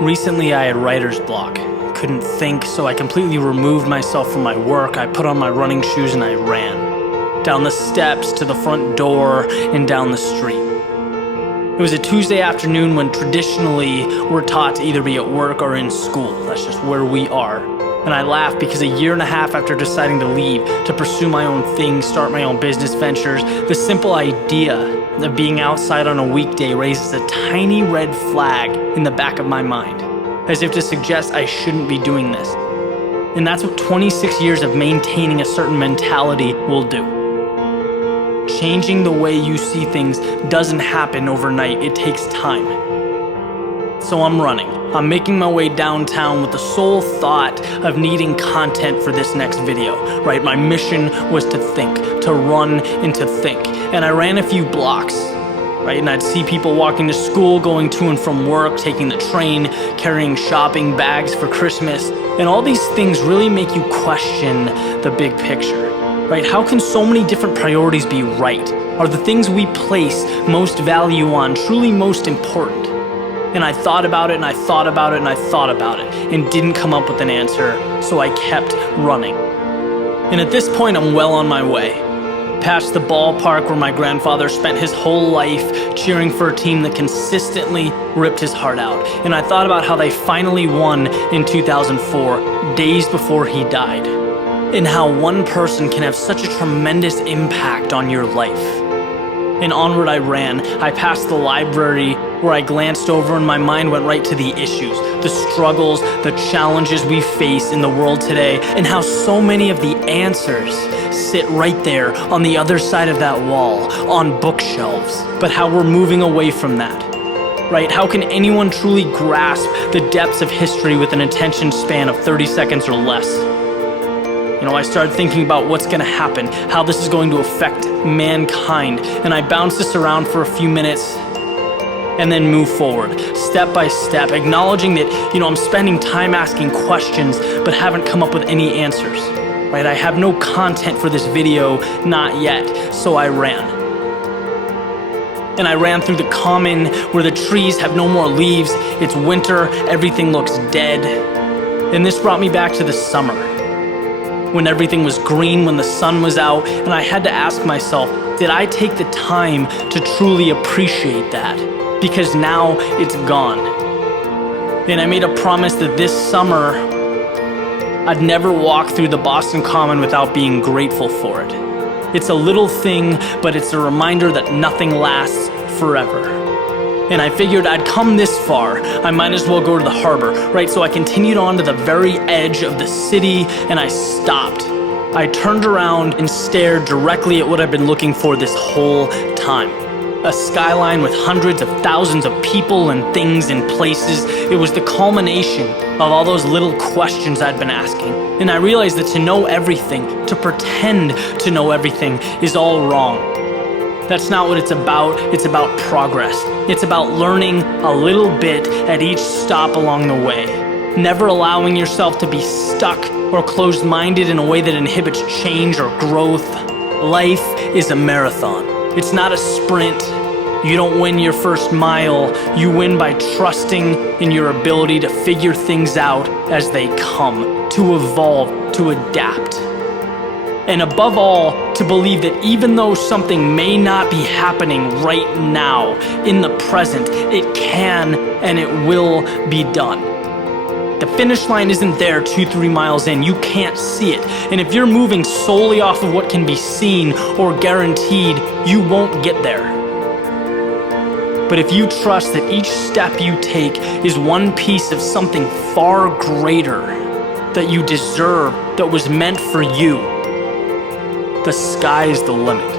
Recently, I had writer's block. Couldn't think, so I completely removed myself from my work. I put on my running shoes and I ran. Down the steps, to the front door, and down the street. It was a Tuesday afternoon when traditionally we're taught to either be at work or in school. That's just where we are. And I laugh because a year and a half after deciding to leave, to pursue my own thing, start my own business ventures, the simple idea of being outside on a weekday raises a tiny red flag in the back of my mind, as if to suggest I shouldn't be doing this. And that's what 26 years of maintaining a certain mentality will do. Changing the way you see things doesn't happen overnight, it takes time. So I'm running. I'm making my way downtown with the sole thought of needing content for this next video, right? My mission was to think, to run and to think. And I ran a few blocks, right? And I'd see people walking to school, going to and from work, taking the train, carrying shopping bags for Christmas. And all these things really make you question the big picture, right? How can so many different priorities be right? Are the things we place most value on truly most important? And I thought about it and I thought about it and I thought about it and didn't come up with an answer, so I kept running. And at this point, I'm well on my way. Past the ballpark where my grandfather spent his whole life cheering for a team that consistently ripped his heart out. And I thought about how they finally won in 2004, days before he died. And how one person can have such a tremendous impact on your life. And onward I ran. I passed the library where I glanced over and my mind went right to the issues, the struggles, the challenges we face in the world today, and how so many of the answers sit right there on the other side of that wall, on bookshelves. But how we're moving away from that, right? How can anyone truly grasp the depths of history with an attention span of 30 seconds or less? I started thinking about what's going to happen, how this is going to affect mankind, and I bounced this around for a few minutes and then move forward, step by step, acknowledging that, I'm spending time asking questions but haven't come up with any answers, right? I have no content for this video, not yet, so I ran. And I ran through the common where the trees have no more leaves, it's winter, everything looks dead. And this brought me back to the summer, when everything was green, when the sun was out, and I had to ask myself, did I take the time to truly appreciate that? Because now it's gone. And I made a promise that this summer, I'd never walk through the Boston Common without being grateful for it. It's a little thing, but it's a reminder that nothing lasts forever. And I figured I'd come this far, I might as well go to the harbor, right? So I continued on to the very edge of the city and I stopped. I turned around and stared directly at what I've been looking for this whole time. A skyline with hundreds of thousands of people and things and places. It was the culmination of all those little questions I'd been asking. And I realized that to know everything, to pretend to know everything is all wrong. That's not what it's about progress. It's about learning a little bit at each stop along the way. Never allowing yourself to be stuck or closed-minded in a way that inhibits change or growth. Life is a marathon. It's not a sprint. You don't win your first mile. You win by trusting in your ability to figure things out as they come, to evolve, to adapt. And above all, to believe that even though something may not be happening right now, in the present, it can and it will be done. The finish line isn't there 2-3 miles in, you can't see it. And if you're moving solely off of what can be seen or guaranteed, you won't get there. But if you trust that each step you take is one piece of something far greater that you deserve, that was meant for you, the sky is the limit.